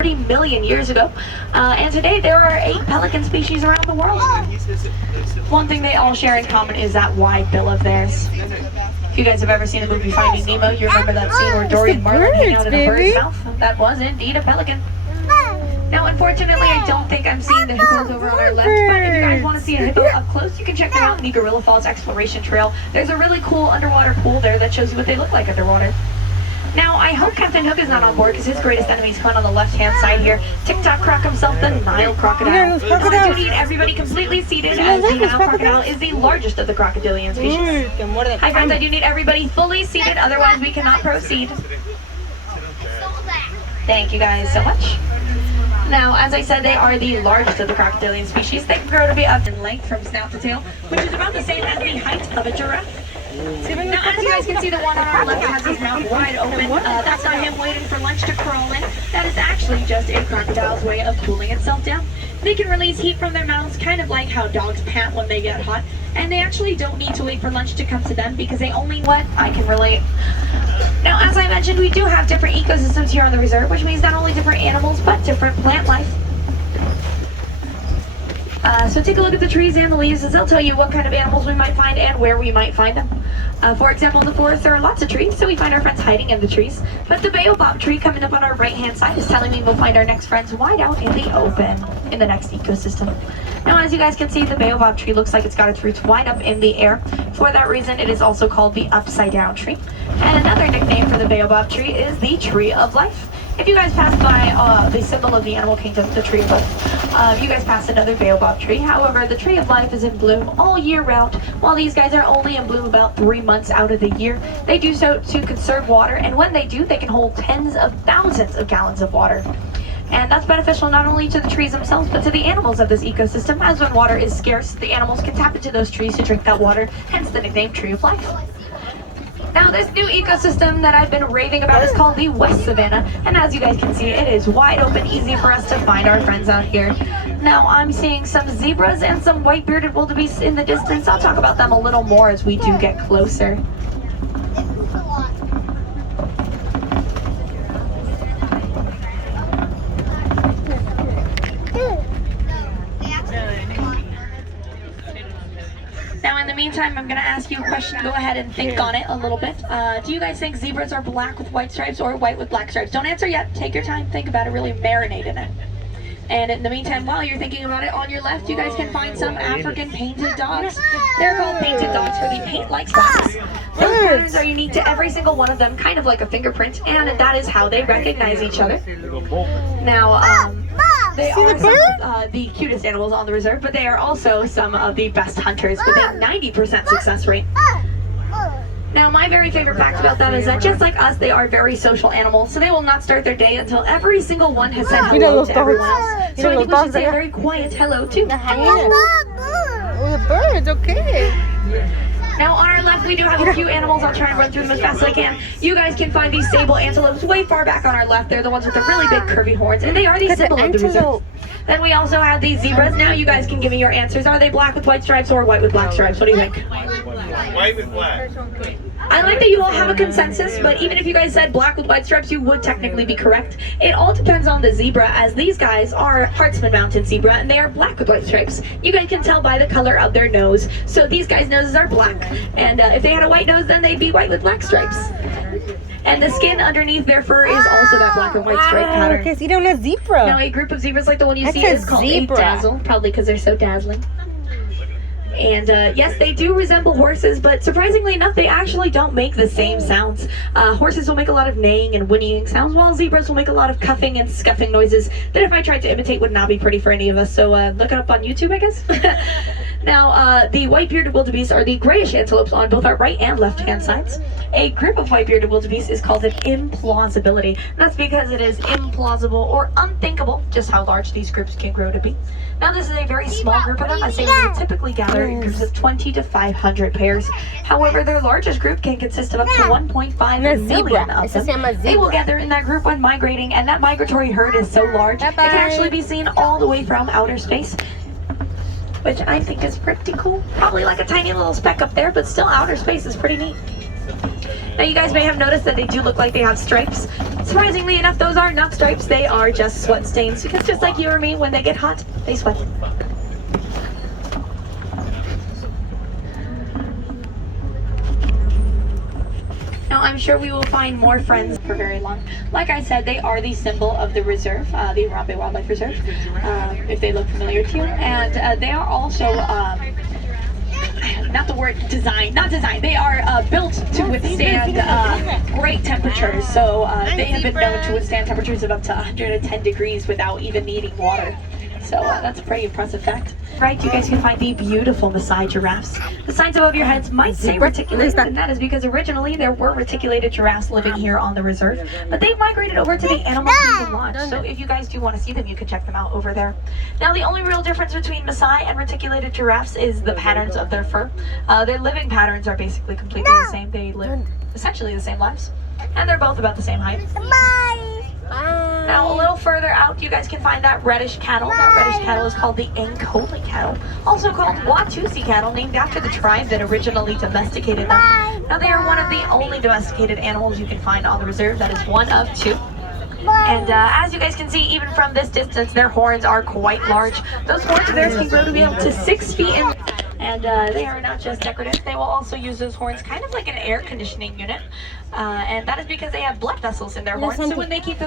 30 million years ago, and today there are 8 pelican species around the world. One thing they all share in common is that wide bill of theirs. If you guys have ever seen the movie Finding Nemo, you remember that scene where Dory and Marlin hang out in a bird's mouth? That was indeed a pelican. Now, unfortunately, I don't think I'm seeing the hippos over on our left, but if you guys want to see a hippo up close, you can check them out in the Gorilla Falls Exploration Trail. There's a really cool underwater pool there that shows you what they look like underwater. Now, I hope Captain Hook is not on board because his greatest enemy is coming on the left-hand side here. TikTok Croc himself, the Nile crocodile. Now, I do need everybody completely seated as the Nile crocodile is the largest of the crocodilian species. Hi friends, I do need everybody fully seated, otherwise we cannot proceed. Thank you guys so much. Now, as I said, they are the largest of the crocodilian species. They can grow to be up in length from snout to tail, which is about the same as the height of a giraffe. Now, as you guys can see, the one on our left has his mouth wide open. That's not him waiting for lunch to crawl in. That is actually just a crocodile's way of cooling itself down. They can release heat from their mouths, kind of like how dogs pant when they get hot. And they actually don't need to wait for lunch to come to them because they only what I can relate. Now, as I mentioned, we do have different ecosystems here on the reserve, which means not only different animals, but different plant life. So take a look at the trees and the leaves, as they'll tell you what kind of animals we might find and where we might find them. For example, in the forest there are lots of trees, so we find our friends hiding in the trees. But the baobab tree coming up on our right-hand side is telling me we'll find our next friends wide out in the open, in the next ecosystem. Now, as you guys can see, the baobab tree looks like it's got its roots wide up in the air. For that reason, it is also called the upside-down tree. And another nickname for the baobab tree is the tree of life. If you guys pass by the symbol of the animal kingdom, the tree of life, you guys pass another baobab tree. However, the tree of life is in bloom all year round, while these guys are only in bloom about 3 months out of the year. They do so to conserve water, and when they do, they can hold tens of thousands of gallons of water. And that's beneficial not only to the trees themselves, but to the animals of this ecosystem, as when water is scarce, the animals can tap into those trees to drink that water, hence the nickname Tree of Life. Now, this new ecosystem that I've been raving about is called the West Savannah, and as you guys can see, it is wide open, easy for us to find our friends out here. Now, I'm seeing some zebras and some white-bearded wildebeests in the distance. I'll talk about them a little more as we do get closer. Now, in the meantime, I'm going to ask you a question. Go ahead and think on it a little bit. Do you guys think zebras are black with white stripes or white with black stripes? Don't answer yet. Take your time. Think about it. Really marinate in it. And in the meantime, while you're thinking about it, on your left, you guys can find some African painted dogs. They're called painted dogs for the paint-like spots. Those patterns are unique to every single one of them, kind of like a fingerprint, and that is how they recognize each other. Now, they are some of the cutest animals on the reserve, but they are also some of the best hunters with a 90% success rate. Now, my very favorite fact about them is that just like us, they are very social animals, so they will not start their day until every single one has said hello to everyone else. So I think we should say a very quiet hello too. Oh, the birds, okay. Now, on our left, we do have a few animals. I'll try and run through them as fast as I can. You guys can find these sable antelopes way far back on our left. They're the ones with the really big curvy horns, and they are the symbol of the reserve. Then we also have these zebras. Now you guys can give me your answers. Are they black with white stripes or white with black stripes? What do you think? White with black. I like that you all have a consensus, but even if you guys said black with white stripes, you would technically be correct. It all depends on the zebra, as these guys are Hartsman Mountain zebra, and they are black with white stripes. You guys can tell by the color of their nose. So these guys' noses are black, and if they had a white nose, then they'd be white with black stripes. And the skin underneath their fur is also that black and white stripe pattern. Okay, so you don't know zebra. Now, a group of zebras like the one you see is called a dazzle, probably because they're so dazzling. And yes, they do resemble horses, but surprisingly enough, they actually don't make the same sounds. Horses will make a lot of neighing and whinnying sounds, while zebras will make a lot of cuffing and scuffing noises that if I tried to imitate would not be pretty for any of us. So look it up on YouTube, I guess. Now, the white-bearded wildebeest are the grayish antelopes on both our right and left-hand sides. A group of white-bearded wildebeest is called an implausibility. That's because it is implausible or unthinkable just how large these groups can grow to be. Now, this is a very small group of them. I say they typically gather in groups of 20 to 500 pairs. However, their largest group can consist of up to 1.5 million of them. They will gather in that group when migrating, and that migratory herd is so large, it can actually be seen all the way from outer space, which I think is pretty cool. Probably like a tiny little speck up there, but still outer space is pretty neat. Now, you guys may have noticed that they do look like they have stripes. Surprisingly enough, those are not stripes, they are just sweat stains, because just like you or me, when they get hot, they sweat. Now, I'm sure we will find more friends for very long. Like I said, they are the symbol of the reserve, the Harambe Wildlife Reserve, if they look familiar to you. And they are also, not the word design, not design, they are built to withstand great temperatures. So they have been known to withstand temperatures of up to 110 degrees without even needing water. So that's a pretty impressive fact. Right, you guys can find the beautiful Maasai giraffes. The signs above your heads might say reticulated, and that is because originally there were reticulated giraffes living here on the reserve, but they've migrated over to the Animal Kingdom Lodge. So if you guys do want to see them, you can check them out over there. Now, the only real difference between Maasai and reticulated giraffes is the patterns of their fur. Their living patterns are basically completely the same. They live essentially the same lives, and they're both about the same height. Now, a little further out, you guys can find that reddish cattle. That reddish cattle is called the Ankole cattle, also called Watusi cattle, named after the tribe that originally domesticated them. Now, they are one of the only domesticated animals you can find on the reserve. That is one of two. And as you guys can see, even from this distance, their horns are quite large. Those horns of theirs can grow to be up to 6 feet in. And they are not just decorative, they will also use those horns kind of like an air conditioning unit. And that is because they have blood vessels in their horns. So when they keep those